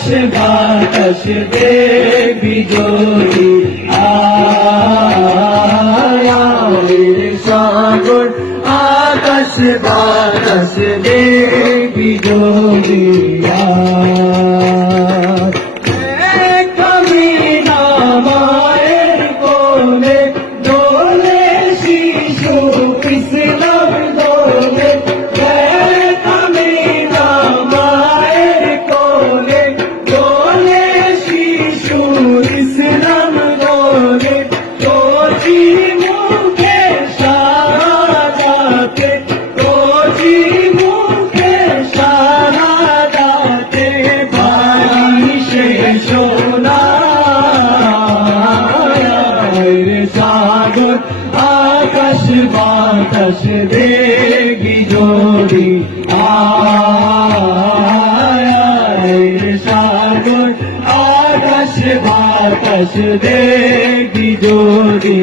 আকাশ বাতাস দেখবি যদি সাগর আকাশ বাতাস দেখবি যদি মায়ের কোলে দোলে শিশু ইসলাম দোলে আমি মায়ের কোলে দোলে শিশু ইসলাম দোলে তোজি মুখে শাহাদাতে তোজি মুখে শাহাদাতে বাণী শেষ সোনা সাগর আকাশ বাতাস দেখি যদি সাগর আকাশ বাতাস দেখি যদি